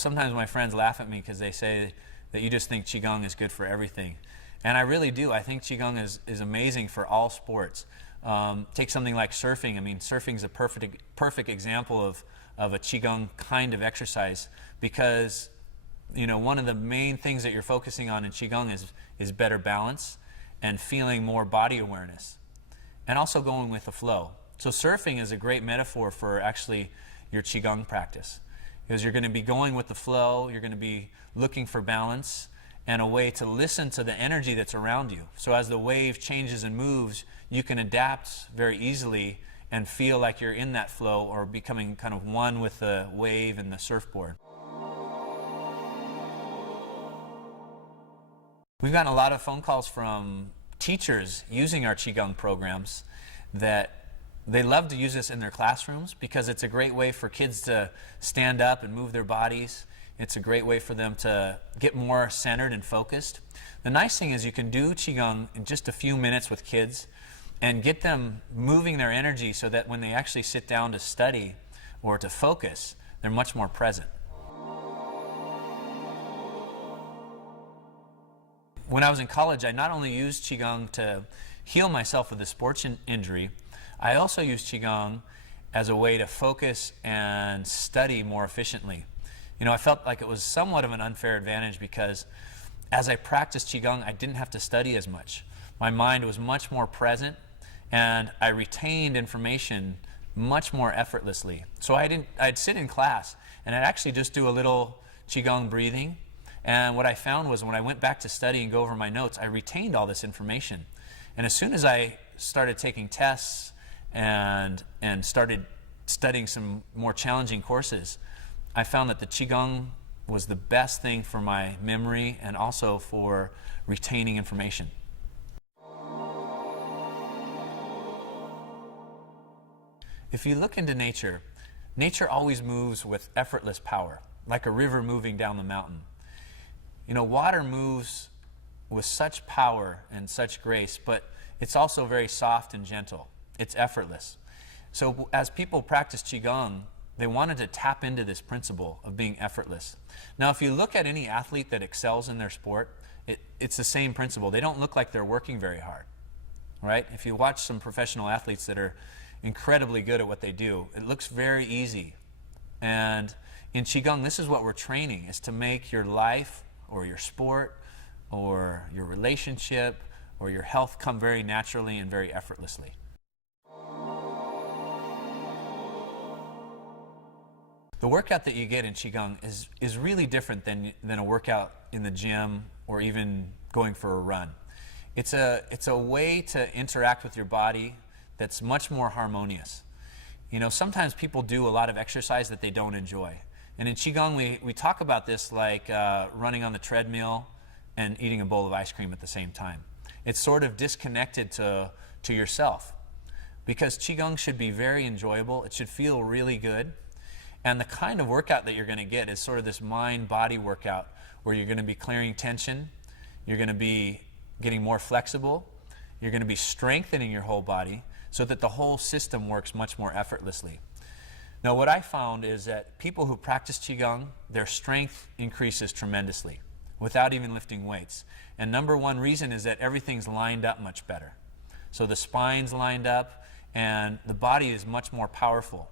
Sometimes my friends laugh at me because they say that you just think Qigong is good for everything. And I really do. I think Qigong is amazing for all sports. Take something like surfing. I mean, surfing is a perfect example of a Qigong kind of exercise, because one of the main things that you're focusing on in Qigong is better balance and feeling more body awareness, and also going with the flow. So surfing is a great metaphor for actually your Qigong practice, because you're going to be going with the flow, you're going to be looking for balance and a way to listen to the energy that's around you. So as the wave changes and moves, you can adapt very easily and feel like you're in that flow or becoming kind of one with the wave and the surfboard. We've gotten a lot of phone calls from teachers using our Qigong programs that they love to use this in their classrooms because it's a great way for kids to stand up and move their bodies. It's a great way for them to get more centered and focused. The nice thing is you can do Qigong in just a few minutes with kids and get them moving their energy so that when they actually sit down to study or to focus, they're much more present. When I was in college, I not only used Qigong to heal myself with a sports injury, I also used Qigong as a way to focus and study more efficiently. I felt like it was somewhat of an unfair advantage because as I practiced Qigong, I didn't have to study as much. My mind was much more present and I retained information much more effortlessly. So I'd sit in class and I'd actually just do a little Qigong breathing. And what I found was when I went back to study and go over my notes, I retained all this information. And as soon as I started taking tests and started studying some more challenging courses, I found that the Qigong was the best thing for my memory and also for retaining information. If you look into nature, nature always moves with effortless power, like a river moving down the mountain. Water moves with such power and such grace, but it's also very soft and gentle. It's effortless. So as people practice Qigong, they wanted to tap into this principle of being effortless. Now, if you look at any athlete that excels in their sport, it's the same principle. They don't look like they're working very hard, right? If you watch some professional athletes that are incredibly good at what they do, it looks very easy. And in Qigong, this is what we're training, is to make your life or your sport or your relationship or your health come very naturally and very effortlessly. The workout that you get in Qigong is really different than a workout in the gym or even going for a run. It's a way to interact with your body that's much more harmonious. Sometimes people do a lot of exercise that they don't enjoy. And in Qigong, we talk about this like running on the treadmill and eating a bowl of ice cream at the same time. It's sort of disconnected to yourself, because Qigong should be very enjoyable. It should feel really good. And the kind of workout that you're going to get is sort of this mind-body workout where you're going to be clearing tension, you're going to be getting more flexible, you're going to be strengthening your whole body so that the whole system works much more effortlessly. Now, what I found is that people who practice Qigong, their strength increases tremendously without even lifting weights. And number one reason is that everything's lined up much better. So the spine's lined up and the body is much more powerful.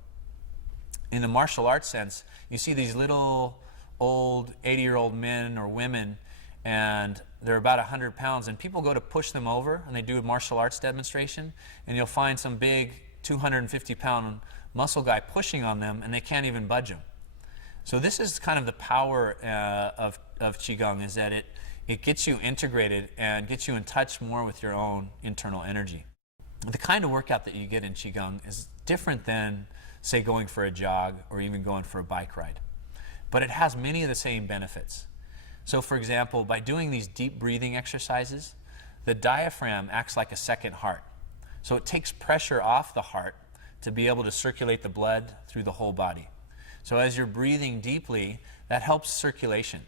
In the martial arts sense, you see these little old 80-year-old men or women, and they're about 100 pounds, and people go to push them over, and they do a martial arts demonstration, and you'll find some big 250-pound muscle guy pushing on them, and they can't even budge them. So this is kind of the power of Qigong, is that it gets you integrated and gets you in touch more with your own internal energy. The kind of workout that you get in Qigong is different than, say, going for a jog or even going for a bike ride. But it has many of the same benefits. So for example, by doing these deep breathing exercises, the diaphragm acts like a second heart. So it takes pressure off the heart to be able to circulate the blood through the whole body. So as you're breathing deeply, that helps circulation.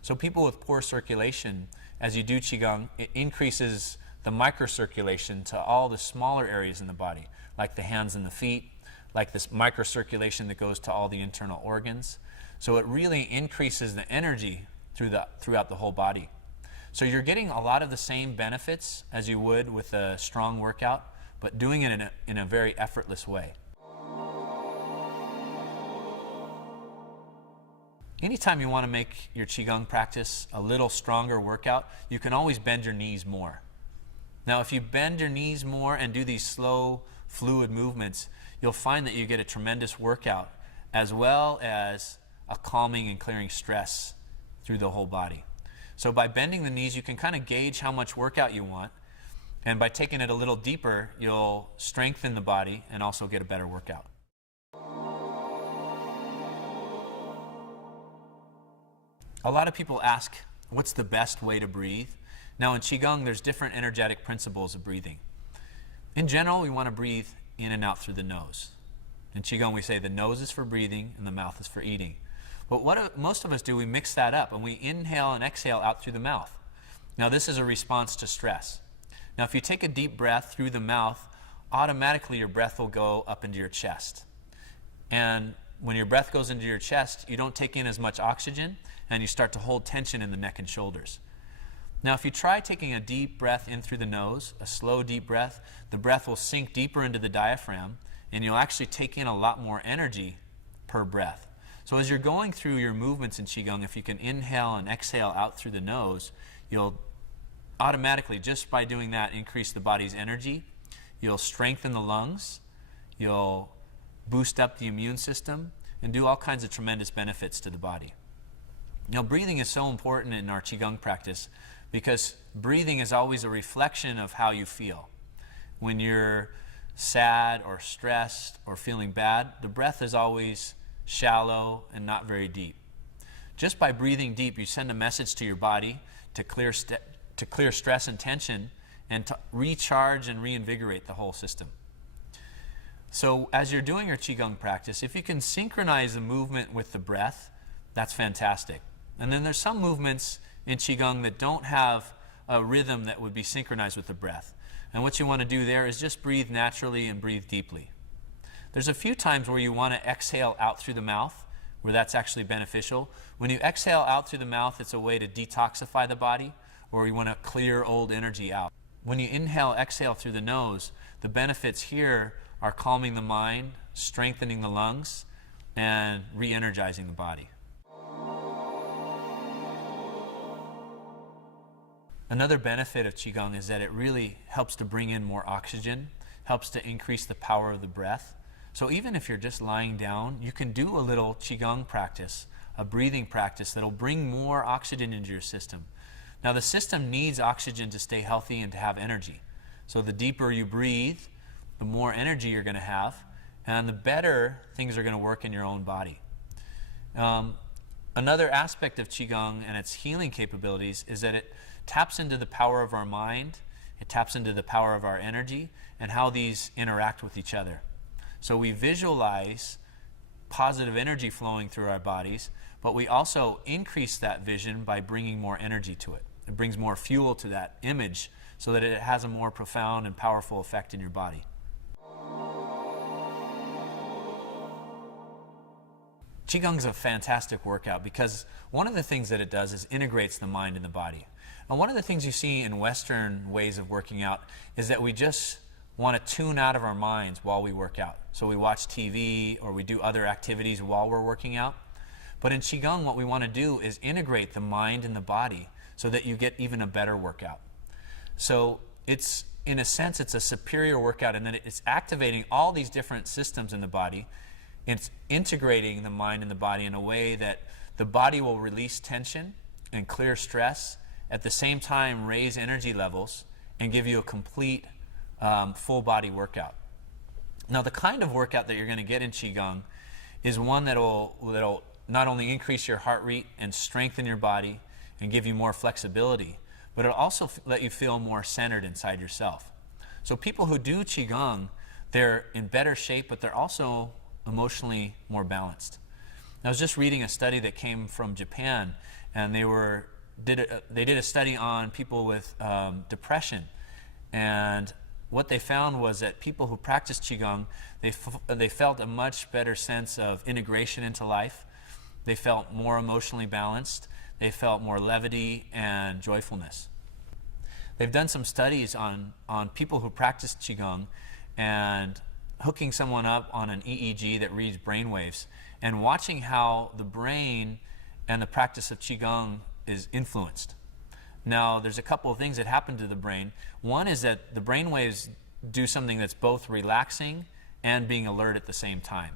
So people with poor circulation, as you do Qigong, it increases the microcirculation to all the smaller areas in the body, like the hands and the feet, like this microcirculation that goes to all the internal organs. So it really increases the energy throughout the whole body. So you're getting a lot of the same benefits as you would with a strong workout, but doing it in a very effortless way. Anytime you want to make your Qigong practice a little stronger workout, you can always bend your knees more. Now, if you bend your knees more and do these slow, fluid movements, you'll find that you get a tremendous workout, as well as a calming and clearing stress through the whole body. So by bending the knees, you can kind of gauge how much workout you want, and by taking it a little deeper, you'll strengthen the body and also get a better workout. A lot of people ask, what's the best way to breathe? Now in Qigong, there's different energetic principles of breathing. In general, we want to breathe in and out through the nose. In Qigong, we say the nose is for breathing and the mouth is for eating. But what most of us do, we mix that up and we inhale and exhale out through the mouth. Now this is a response to stress. Now if you take a deep breath through the mouth, automatically your breath will go up into your chest. And when your breath goes into your chest, you don't take in as much oxygen and you start to hold tension in the neck and shoulders. Now if you try taking a deep breath in through the nose, a slow deep breath, the breath will sink deeper into the diaphragm and you'll actually take in a lot more energy per breath. So as you're going through your movements in Qigong, if you can inhale and exhale out through the nose, you'll automatically, just by doing that, increase the body's energy. You'll strengthen the lungs. You'll boost up the immune system and do all kinds of tremendous benefits to the body. Now, breathing is so important in our Qigong practice because breathing is always a reflection of how you feel. When you're sad or stressed or feeling bad, the breath is always shallow and not very deep. Just by breathing deep, you send a message to your body to clear stress and tension and to recharge and reinvigorate the whole system. So as you're doing your Qigong practice, if you can synchronize the movement with the breath, that's fantastic. And then there's some movements in Qigong that don't have a rhythm that would be synchronized with the breath. And what you want to do there is just breathe naturally and breathe deeply. There's a few times where you want to exhale out through the mouth, where that's actually beneficial. When you exhale out through the mouth, it's a way to detoxify the body, or you want to clear old energy out. When you inhale, exhale through the nose, the benefits here are calming the mind, strengthening the lungs, and re-energizing the body. Another benefit of Qigong is that it really helps to bring in more oxygen, helps to increase the power of the breath. So even if you're just lying down, you can do a little Qigong practice, a breathing practice that'll bring more oxygen into your system. Now the system needs oxygen to stay healthy and to have energy. So the deeper you breathe, the more energy you're going to have, and the better things are going to work in your own body. Another aspect of Qigong and its healing capabilities is that it taps into the power of our mind, it taps into the power of our energy, and how these interact with each other. So we visualize positive energy flowing through our bodies, but we also increase that vision by bringing more energy to it. It brings more fuel to that image so that it has a more profound and powerful effect in your body. Qigong is a fantastic workout because one of the things that it does is integrates the mind and the body. And one of the things you see in Western ways of working out is that we just want to tune out of our minds while we work out. So we watch TV or we do other activities while we're working out. But in Qigong, what we want to do is integrate the mind and the body so that you get even a better workout. So it's, in a sense, it's a superior workout in that it's activating all these different systems in the body. It's integrating the mind and the body in a way that the body will release tension and clear stress, at the same time raise energy levels and give you a complete full body workout. Now the kind of workout that you're going to get in Qigong is one that'll not only increase your heart rate and strengthen your body and give you more flexibility, but it'll also let you feel more centered inside yourself. So people who do Qigong, they're in better shape, but they're also emotionally more balanced. I was just reading a study that came from Japan, and they did a study on people with depression, and what they found was that people who practiced Qigong, they felt a much better sense of integration into life. They felt more emotionally balanced. They felt more levity and joyfulness. They've done some studies on people who practice Qigong and hooking someone up on an EEG that reads brain waves and watching how the brain and the practice of Qigong is influenced. Now, there's a couple of things that happen to the brain. One is that the brain waves do something that's both relaxing and being alert at the same time.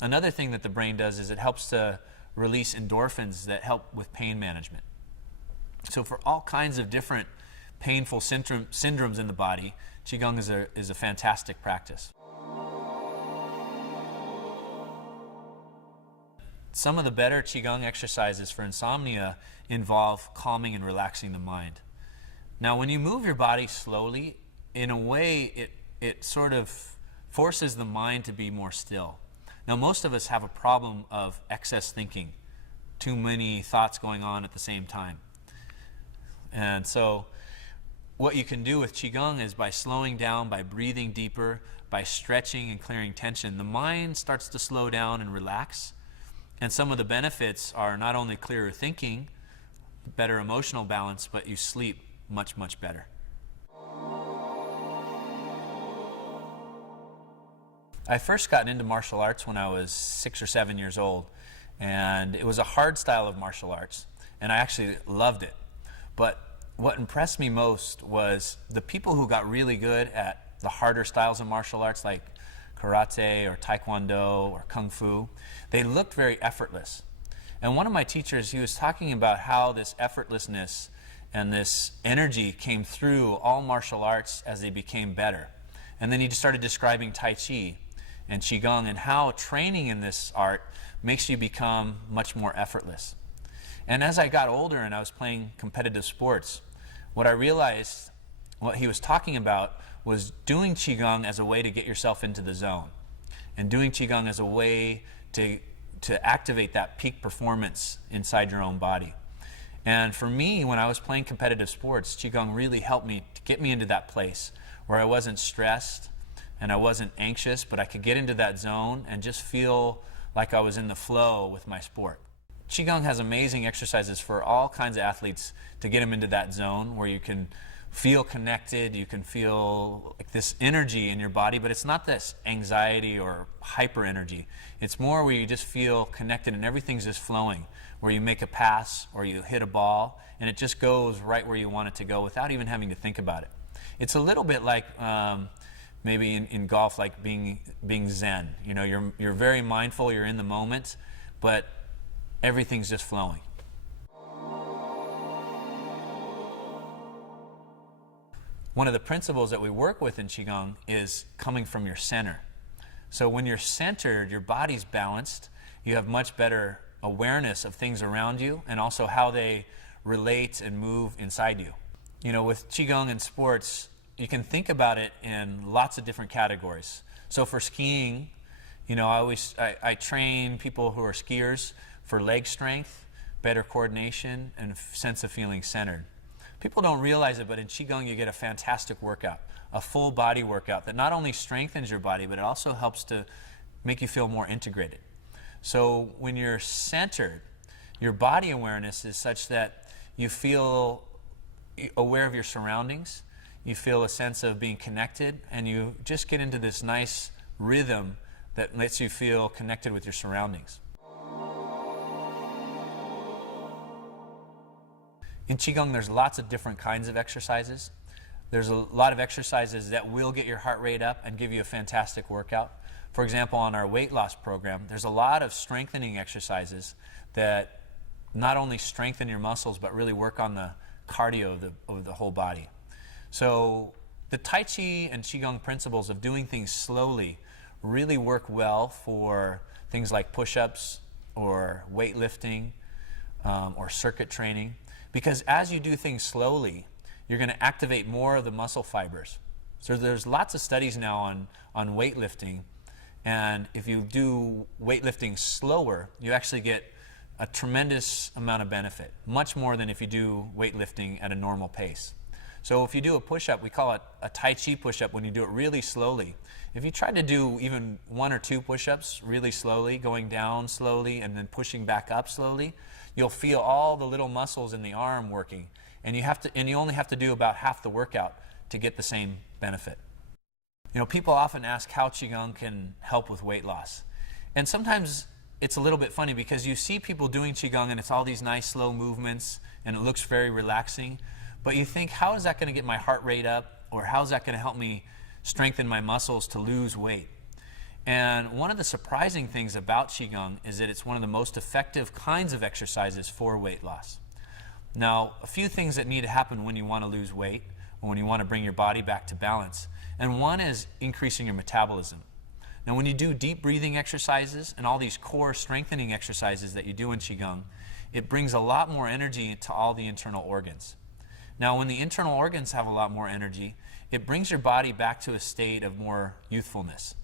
Another thing that the brain does is it helps to release endorphins that help with pain management. So for all kinds of different painful syndromes in the body, Qigong is a fantastic practice. Some of the better Qigong exercises for insomnia involve calming and relaxing the mind. Now, when you move your body slowly, in a way, it sort of forces the mind to be more still. Now, most of us have a problem of excess thinking, too many thoughts going on at the same time. And so what you can do with Qigong is by slowing down, by breathing deeper, by stretching and clearing tension, the mind starts to slow down and relax. And some of the benefits are not only clearer thinking, better emotional balance, but you sleep much, much better. I first got into martial arts when I was 6 or 7 years old, and it was a hard style of martial arts, and I actually loved it. But what impressed me most was the people who got really good at the harder styles of martial arts like karate or taekwondo or kung fu. They looked very effortless. And one of my teachers, he was talking about how this effortlessness and this energy came through all martial arts as they became better. And then he just started describing Tai Chi and Qigong and how training in this art makes you become much more effortless. And as I got older and I was playing competitive sports, what I realized, what he was talking about was doing Qigong as a way to get yourself into the zone, and doing Qigong as a way to activate that peak performance inside your own body. And for me, when I was playing competitive sports, Qigong really helped me to get me into that place where I wasn't stressed and I wasn't anxious, but I could get into that zone and just feel like I was in the flow with my sport. Qigong has amazing exercises for all kinds of athletes to get them into that zone where you can feel connected, you can feel like this energy in your body, but it's not this anxiety or hyper energy. It's more where you just feel connected and everything's just flowing, where you make a pass or you hit a ball and it just goes right where you want it to go without even having to think about it. It's a little bit like maybe in golf, like being Zen. You know, you're very mindful, you're in the moment, but everything's just flowing. One of the principles that we work with in Qigong is coming from your center. So when you're centered, your body's balanced, you have much better awareness of things around you and also how they relate and move inside you. You know, with Qigong and sports, you can think about it in lots of different categories. So for skiing, you know, I train people who are skiers for leg strength, better coordination, and sense of feeling centered. People don't realize it, but in Qigong you get a fantastic workout, a full body workout that not only strengthens your body, but it also helps to make you feel more integrated. So when you're centered, your body awareness is such that you feel aware of your surroundings, you feel a sense of being connected, and you just get into this nice rhythm that lets you feel connected with your surroundings. In Qigong, there's lots of different kinds of exercises. There's a lot of exercises that will get your heart rate up and give you a fantastic workout. For example, on our weight loss program, there's a lot of strengthening exercises that not only strengthen your muscles, but really work on the cardio of the whole body. So the Tai Chi and Qigong principles of doing things slowly really work well for things like push-ups or weightlifting or circuit training. Because as you do things slowly, you're going to activate more of the muscle fibers. So there's lots of studies now on weightlifting, and if you do weightlifting slower, you actually get a tremendous amount of benefit, much more than if you do weightlifting at a normal pace. So if you do a push-up, we call it a Tai Chi push-up when you do it really slowly. If you try to do even 1 or 2 push-ups really slowly, going down slowly and then pushing back up slowly, you'll feel all the little muscles in the arm working. And you only have to do about half the workout to get the same benefit. You know, people often ask how Qigong can help with weight loss. And sometimes it's a little bit funny because you see people doing Qigong and it's all these nice slow movements and it looks very relaxing. But you think, how is that going to get my heart rate up? Or how is that going to help me strengthen my muscles to lose weight? And one of the surprising things about Qigong is that it's one of the most effective kinds of exercises for weight loss. Now, a few things that need to happen when you want to lose weight or when you want to bring your body back to balance. And one is increasing your metabolism. Now, when you do deep breathing exercises and all these core strengthening exercises that you do in Qigong, it brings a lot more energy into all the internal organs. Now, when the internal organs have a lot more energy, it brings your body back to a state of more youthfulness.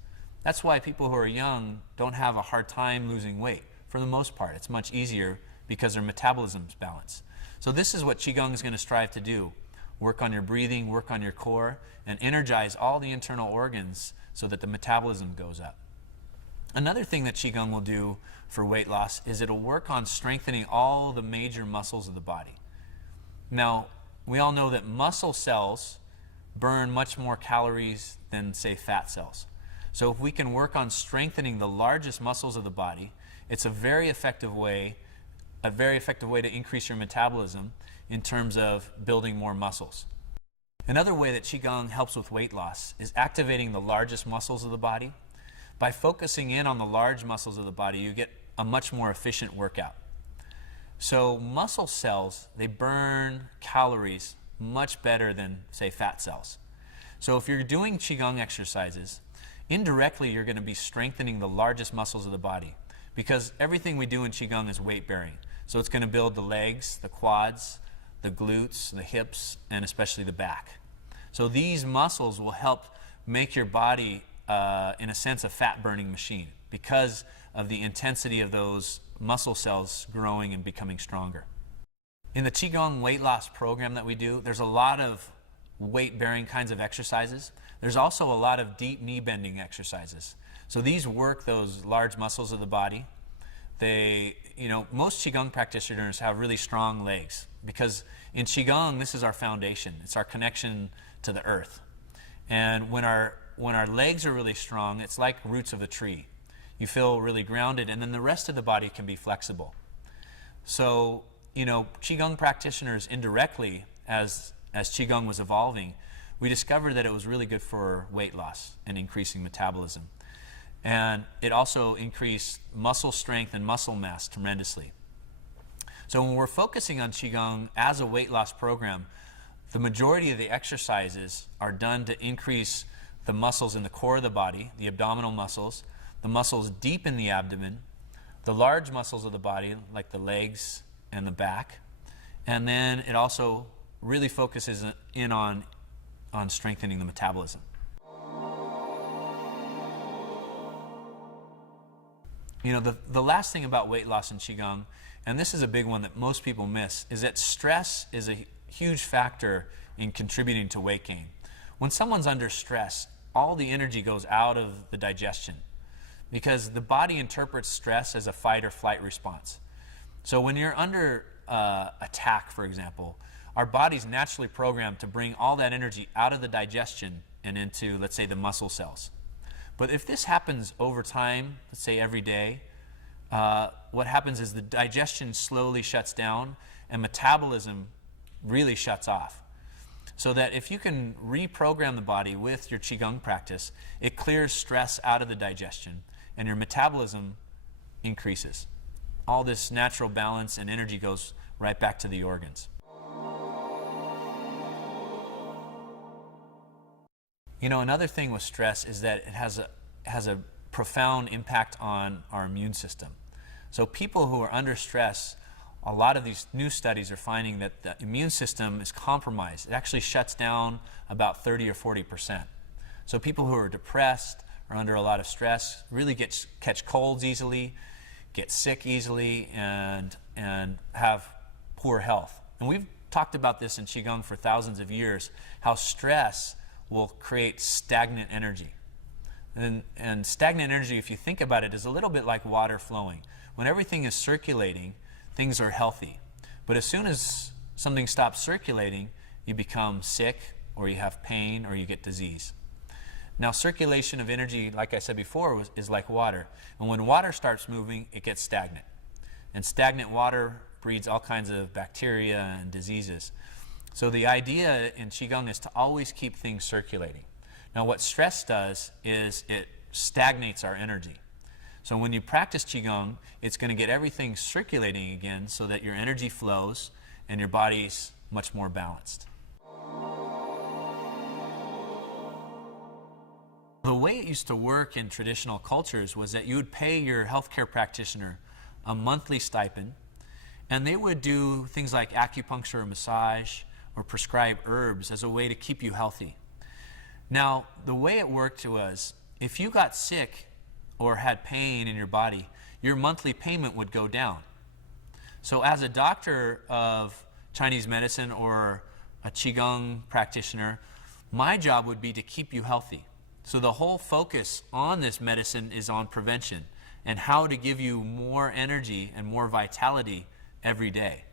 That's why people who are young don't have a hard time losing weight. For the most part, it's much easier because their metabolism's balanced. So this is what Qigong is going to strive to do. Work on your breathing, work on your core, and energize all the internal organs so that the metabolism goes up. Another thing that Qigong will do for weight loss is it'll work on strengthening all the major muscles of the body. Now, we all know that muscle cells burn much more calories than, say, fat cells. So if we can work on strengthening the largest muscles of the body, it's a very effective way to increase your metabolism in terms of building more muscles. Another way that Qigong helps with weight loss is activating the largest muscles of the body. By focusing in on the large muscles of the body, you get a much more efficient workout. So muscle cells, they burn calories much better than, say, fat cells. So if you're doing Qigong exercises, indirectly you're going to be strengthening the largest muscles of the body because everything we do in Qigong is weight bearing. So it's going to build the legs, the quads, the glutes, the hips, and especially the back. So these muscles will help make your body, in a sense, a fat burning machine because of the intensity of those muscle cells growing and becoming stronger. In the Qigong weight loss program that we do, there's a lot of weight-bearing kinds of exercises. There's also a lot of deep knee bending exercises. So these work those large muscles of the body. Most Qigong practitioners have really strong legs because in Qigong, this is our foundation. It's our connection to the earth. And when our legs are really strong, it's like roots of a tree. You feel really grounded, and then the rest of the body can be flexible. So, Qigong practitioners indirectly, as Qigong was evolving, we discovered that it was really good for weight loss and increasing metabolism. And it also increased muscle strength and muscle mass tremendously. So when we're focusing on Qigong as a weight loss program, the majority of the exercises are done to increase the muscles in the core of the body, the abdominal muscles, the muscles deep in the abdomen, the large muscles of the body like the legs and the back, and then it also really focuses in on strengthening the metabolism. The last thing about weight loss in Qigong, and this is a big one that most people miss, is that stress is a huge factor in contributing to weight gain. When someone's under stress, all the energy goes out of the digestion because the body interprets stress as a fight or flight response. So when you're under attack, for example, our body's naturally programmed to bring all that energy out of the digestion and into, let's say, the muscle cells. But if this happens over time, let's say every day, what happens is the digestion slowly shuts down and metabolism really shuts off. So that if you can reprogram the body with your Qigong practice, it clears stress out of the digestion and your metabolism increases. All this natural balance and energy goes right back to the organs. Another thing with stress is that it has a profound impact on our immune system. So people who are under stress, a lot of these new studies are finding that the immune system is compromised. It actually shuts down about 30 or 40%. So people who are depressed or under a lot of stress really catch colds easily, get sick easily, and have poor health. And we've talked about this in Qigong for thousands of years, how stress will create stagnant energy. And stagnant energy, if you think about it, is a little bit like water flowing. When everything is circulating, things are healthy. But as soon as something stops circulating, you become sick, or you have pain, or you get disease. Now, circulation of energy, like I said before, is like water. And when water starts moving, it gets stagnant. And stagnant water breeds all kinds of bacteria and diseases. So the idea in Qigong is to always keep things circulating. Now, what stress does is it stagnates our energy. So when you practice Qigong, it's going to get everything circulating again so that your energy flows and your body's much more balanced. The way it used to work in traditional cultures was that you would pay your healthcare practitioner a monthly stipend, and they would do things like acupuncture or massage or prescribe herbs as a way to keep you healthy. Now, the way it worked was, if you got sick or had pain in your body, your monthly payment would go down. So as a doctor of Chinese medicine or a Qigong practitioner, my job would be to keep you healthy. So the whole focus on this medicine is on prevention and how to give you more energy and more vitality every day.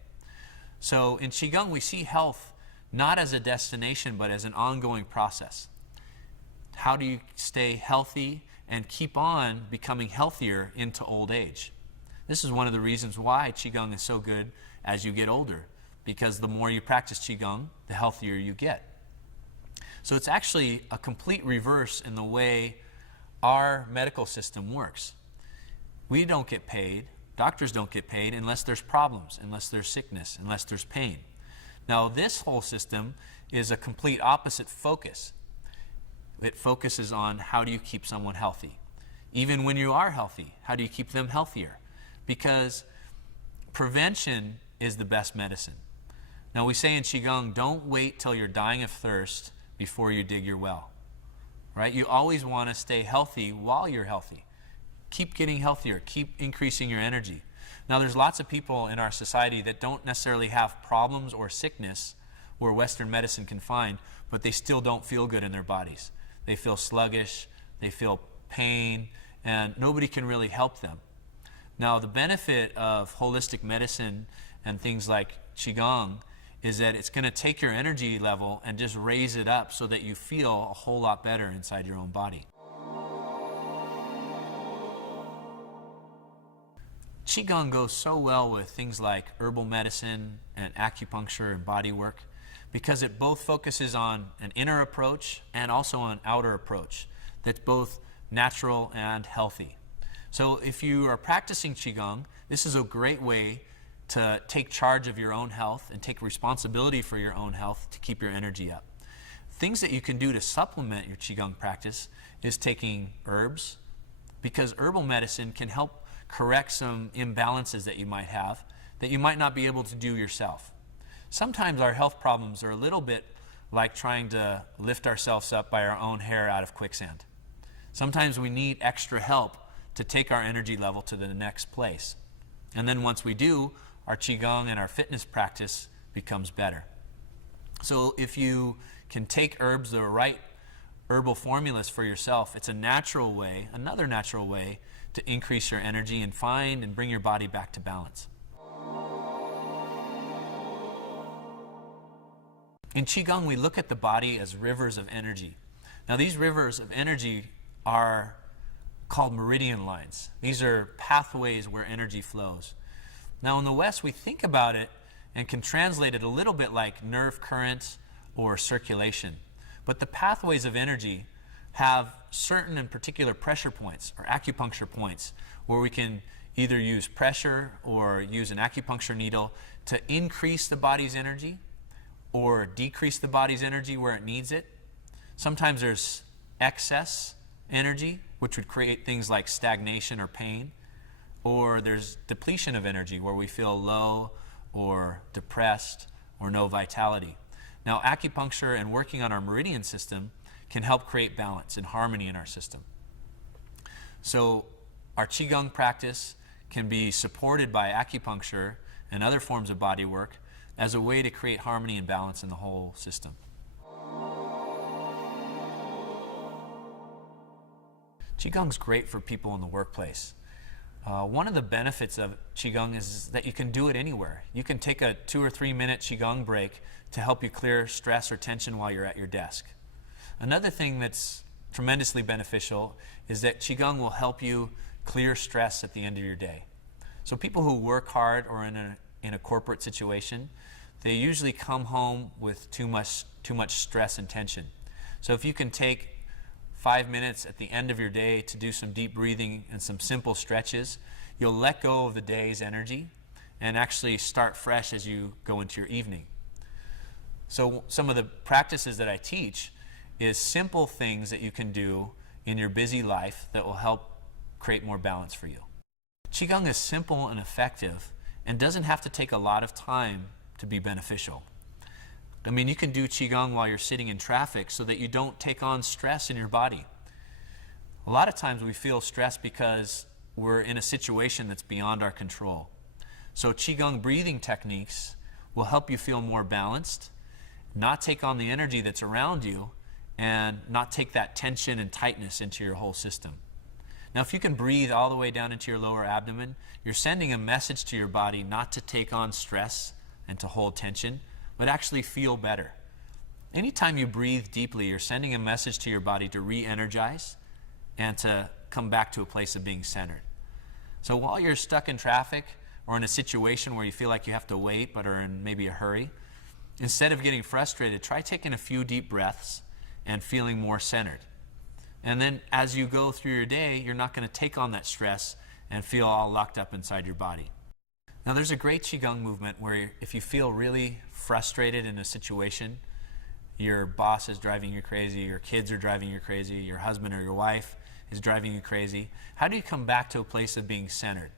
So in Qigong, we see health not as a destination, but as an ongoing process. How do you stay healthy and keep on becoming healthier into old age? This is one of the reasons why Qigong is so good as you get older, because the more you practice Qigong, the healthier you get. So it's actually a complete reverse in the way our medical system works. We don't get paid, doctors don't get paid unless there's problems, unless there's sickness, unless there's pain. Now, this whole system is a complete opposite focus. It focuses on how do you keep someone healthy. Even when you are healthy, how do you keep them healthier? Because prevention is the best medicine. Now, we say in Qigong, don't wait till you're dying of thirst before you dig your well, right? You always want to stay healthy while you're healthy. Keep getting healthier, keep increasing your energy. Now, there's lots of people in our society that don't necessarily have problems or sickness where Western medicine can find, but they still don't feel good in their bodies. They feel sluggish, they feel pain, and nobody can really help them. Now, the benefit of holistic medicine and things like Qigong is that it's going to take your energy level and just raise it up so that you feel a whole lot better inside your own body. Qigong goes so well with things like herbal medicine and acupuncture and body work because it both focuses on an inner approach and also an outer approach that's both natural and healthy. So if you are practicing Qigong, this is a great way to take charge of your own health and take responsibility for your own health to keep your energy up. Things that you can do to supplement your Qigong practice is taking herbs, because herbal medicine can help correct some imbalances that you might have that you might not be able to do yourself. Sometimes our health problems are a little bit like trying to lift ourselves up by our own hair out of quicksand. Sometimes we need extra help to take our energy level to the next place. And then once we do, our Qigong and our fitness practice becomes better. So if you can take herbs, the right herbal formulas for yourself, it's a natural way, another natural way to increase your energy and find and bring your body back to balance. In Qigong, we look at the body as rivers of energy. Now, these rivers of energy are called meridian lines. These are pathways where energy flows. Now, in the West, we think about it and can translate it a little bit like nerve currents or circulation. But the pathways of energy have certain and particular pressure points or acupuncture points where we can either use pressure or use an acupuncture needle to increase the body's energy or decrease the body's energy where it needs it. Sometimes there's excess energy, which would create things like stagnation or pain. Or there's depletion of energy where we feel low or depressed or no vitality. Now, acupuncture and working on our meridian system can help create balance and harmony in our system. So our Qigong practice can be supported by acupuncture and other forms of body work as a way to create harmony and balance in the whole system. Qigong's great for people in the workplace. One of the benefits of Qigong is that you can do it anywhere. You can take a 2 or 3 minute Qigong break to help you clear stress or tension while you're at your desk. Another thing that's tremendously beneficial is that Qigong will help you clear stress at the end of your day. So people who work hard or in a corporate situation, they usually come home with too much stress and tension. So if you can take 5 minutes at the end of your day to do some deep breathing and some simple stretches, you'll let go of the day's energy and actually start fresh as you go into your evening. So some of the practices that I teach is simple things that you can do in your busy life that will help create more balance for you. Qigong is simple and effective and doesn't have to take a lot of time to be beneficial. I mean, you can do Qigong while you're sitting in traffic so that you don't take on stress in your body. A lot of times we feel stressed because we're in a situation that's beyond our control. So Qigong breathing techniques will help you feel more balanced, not take on the energy that's around you, and not take that tension and tightness into your whole system. Now, if you can breathe all the way down into your lower abdomen, you're sending a message to your body not to take on stress and to hold tension, but actually feel better. Anytime you breathe deeply, you're sending a message to your body to re-energize and to come back to a place of being centered. So while you're stuck in traffic or in a situation where you feel like you have to wait but are in maybe a hurry, instead of getting frustrated, try taking a few deep breaths and feeling more centered. And then as you go through your day, you're not going to take on that stress and feel all locked up inside your body. Now, there's a great Qigong movement where if you feel really frustrated in a situation, your boss is driving you crazy, your kids are driving you crazy, your husband or your wife is driving you crazy, how do you come back to a place of being centered?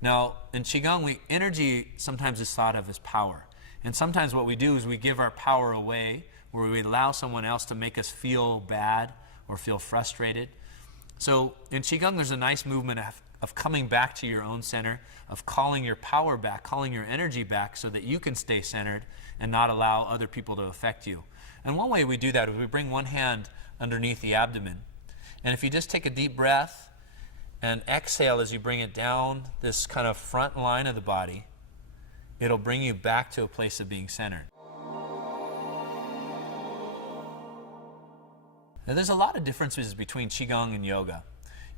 Now, in Qigong, energy sometimes is thought of as power. And sometimes what we do is we give our power away, where we allow someone else to make us feel bad or feel frustrated. So in Qigong, there's a nice movement of coming back to your own center, of calling your power back, calling your energy back so that you can stay centered and not allow other people to affect you. And one way we do that is we bring one hand underneath the abdomen. And if you just take a deep breath and exhale as you bring it down this kind of front line of the body, it'll bring you back to a place of being centered. Now, there's a lot of differences between Qigong and yoga.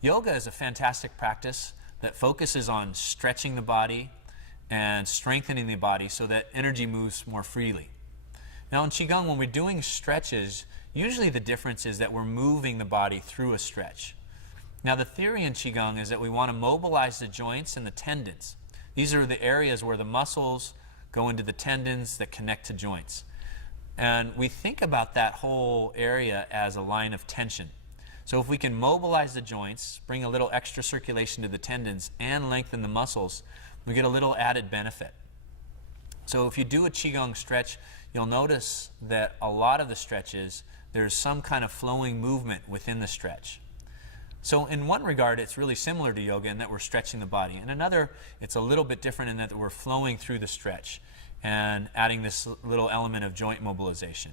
Yoga is a fantastic practice that focuses on stretching the body and strengthening the body so that energy moves more freely. Now in Qigong, when we're doing stretches, usually the difference is that we're moving the body through a stretch. Now the theory in Qigong is that we want to mobilize the joints and the tendons. These are the areas where the muscles go into the tendons that connect to joints. And we think about that whole area as a line of tension. So if we can mobilize the joints, bring a little extra circulation to the tendons, and lengthen the muscles, we get a little added benefit. So if you do a Qigong stretch, you'll notice that a lot of the stretches, there's some kind of flowing movement within the stretch. So in one regard, it's really similar to yoga in that we're stretching the body. In another, it's a little bit different in that we're flowing through the stretch and adding this little element of joint mobilization.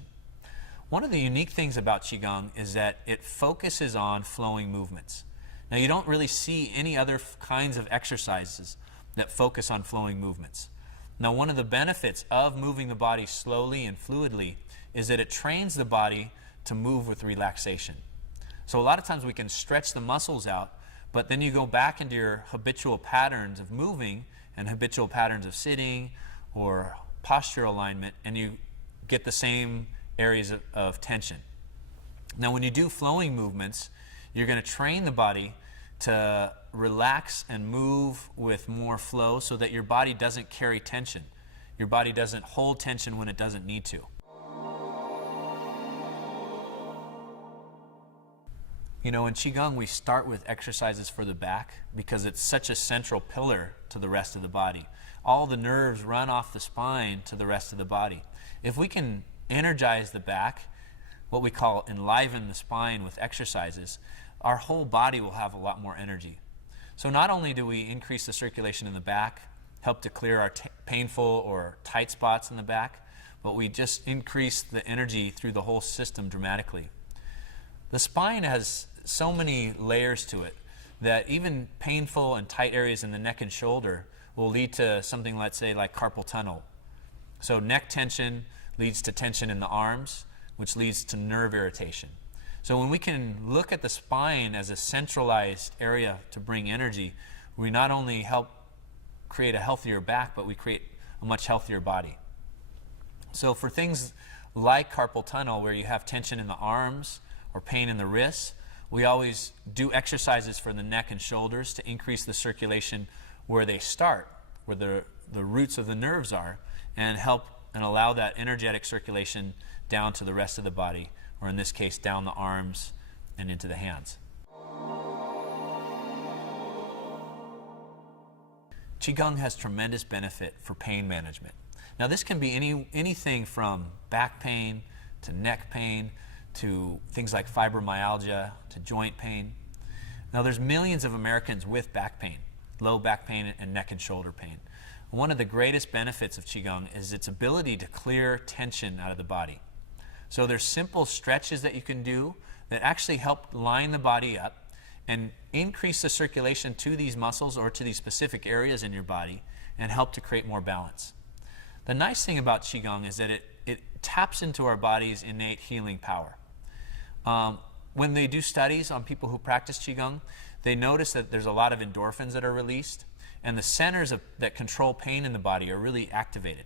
One of the unique things about Qigong is that it focuses on flowing movements. Now, you don't really see any other kinds of exercises that focus on flowing movements. Now, one of the benefits of moving the body slowly and fluidly is that it trains the body to move with relaxation. So a lot of times we can stretch the muscles out, but then you go back into your habitual patterns of moving and habitual patterns of sitting or posture alignment, and you get the same areas of tension. Now when you do flowing movements, you're going to train the body to relax and move with more flow so that your body doesn't carry tension. Your body doesn't hold tension when it doesn't need to. You know, in Qigong we start with exercises for the back because it's such a central pillar to the rest of the body. All the nerves run off the spine to the rest of the body. If we can energize the back, what we call enliven the spine with exercises, our whole body will have a lot more energy. So not only do we increase the circulation in the back help to clear our painful or tight spots in the back, but we just increase the energy through the whole system dramatically. The spine has so many layers to it that even painful and tight areas in the neck and shoulder will lead to something, let's say, like carpal tunnel. So neck tension leads to tension in the arms, which leads to nerve irritation. So when we can look at the spine as a centralized area to bring energy, we not only help create a healthier back, but we create a much healthier body. So for things like carpal tunnel, where you have tension in the arms or pain in the wrists, we always do exercises for the neck and shoulders to increase the circulation where they start, where the roots of the nerves are, and help and allow that energetic circulation down to the rest of the body, or in this case, down the arms and into the hands. Qigong has tremendous benefit for pain management. Now this can be anything from back pain to neck pain to things like fibromyalgia to joint pain. Now there's millions of Americans with back pain, low back pain and neck and shoulder pain. One of the greatest benefits of Qigong is its ability to clear tension out of the body. So there's simple stretches that you can do that actually help line the body up and increase the circulation to these muscles or to these specific areas in your body and help to create more balance. The nice thing about Qigong is that it taps into our body's innate healing power. When they do studies on people who practice Qigong, they notice that there's a lot of endorphins that are released, and the centers that control pain in the body are really activated.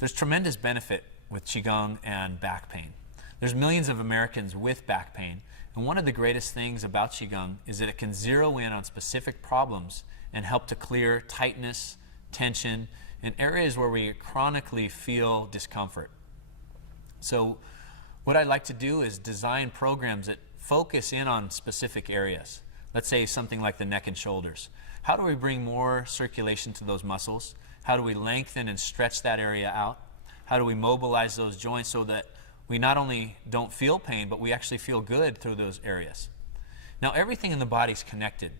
There's tremendous benefit with Qigong and back pain. There's millions of Americans with back pain, and one of the greatest things about Qigong is that it can zero in on specific problems and help to clear tightness, tension, in areas where we chronically feel discomfort. So what I'd like to do is design programs that focus in on specific areas. Let's say something like the neck and shoulders. How do we bring more circulation to those muscles? How do we lengthen and stretch that area out? How do we mobilize those joints so that we not only don't feel pain, but we actually feel good through those areas? Now everything in the body is connected.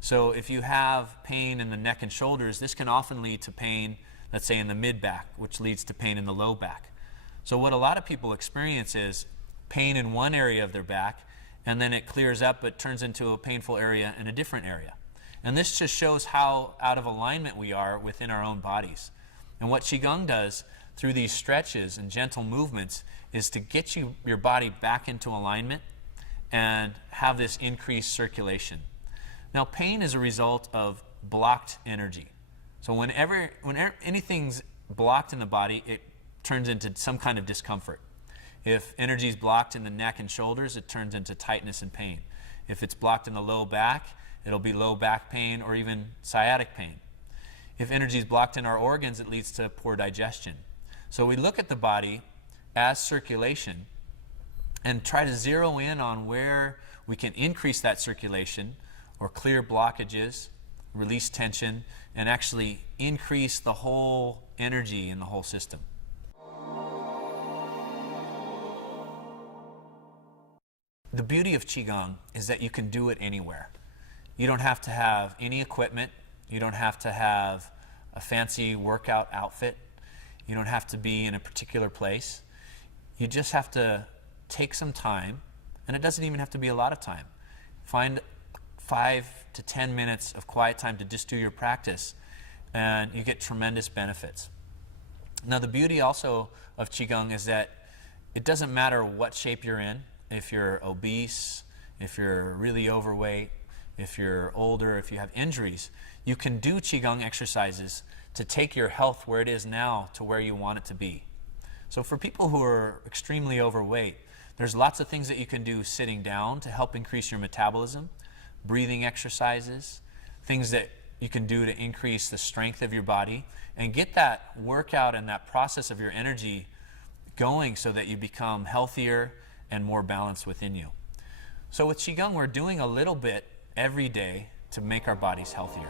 So if you have pain in the neck and shoulders, this can often lead to pain, let's say in the mid-back, which leads to pain in the low back. So what a lot of people experience is pain in one area of their back, and then it clears up, but turns into a painful area in a different area. And this just shows how out of alignment we are within our own bodies. And what Qigong does through these stretches and gentle movements is to get your body back into alignment and have this increased circulation. Now pain is a result of blocked energy. So whenever anything's blocked in the body, it turns into some kind of discomfort. If energy is blocked in the neck and shoulders, it turns into tightness and pain. If it's blocked in the low back, it'll be low back pain or even sciatic pain. If energy is blocked in our organs, it leads to poor digestion. So we look at the body as circulation and try to zero in on where we can increase that circulation or clear blockages, release tension, and actually increase the whole energy in the whole system. The beauty of Qigong is that you can do it anywhere. You don't have to have any equipment. You don't have to have a fancy workout outfit. You don't have to be in a particular place. You just have to take some time, and it doesn't even have to be a lot of time. Find 5 to 10 minutes of quiet time to just do your practice, and you get tremendous benefits. Now the beauty also of Qigong is that it doesn't matter what shape you're in. If you're obese, if you're really overweight, if you're older, if you have injuries, you can do Qigong exercises to take your health where it is now to where you want it to be. So for people who are extremely overweight, there's lots of things that you can do sitting down to help increase your metabolism, breathing exercises, things that you can do to increase the strength of your body and get that workout and that process of your energy going so that you become healthier and more balanced within you. So with Qigong, we're doing a little bit every day to make our bodies healthier.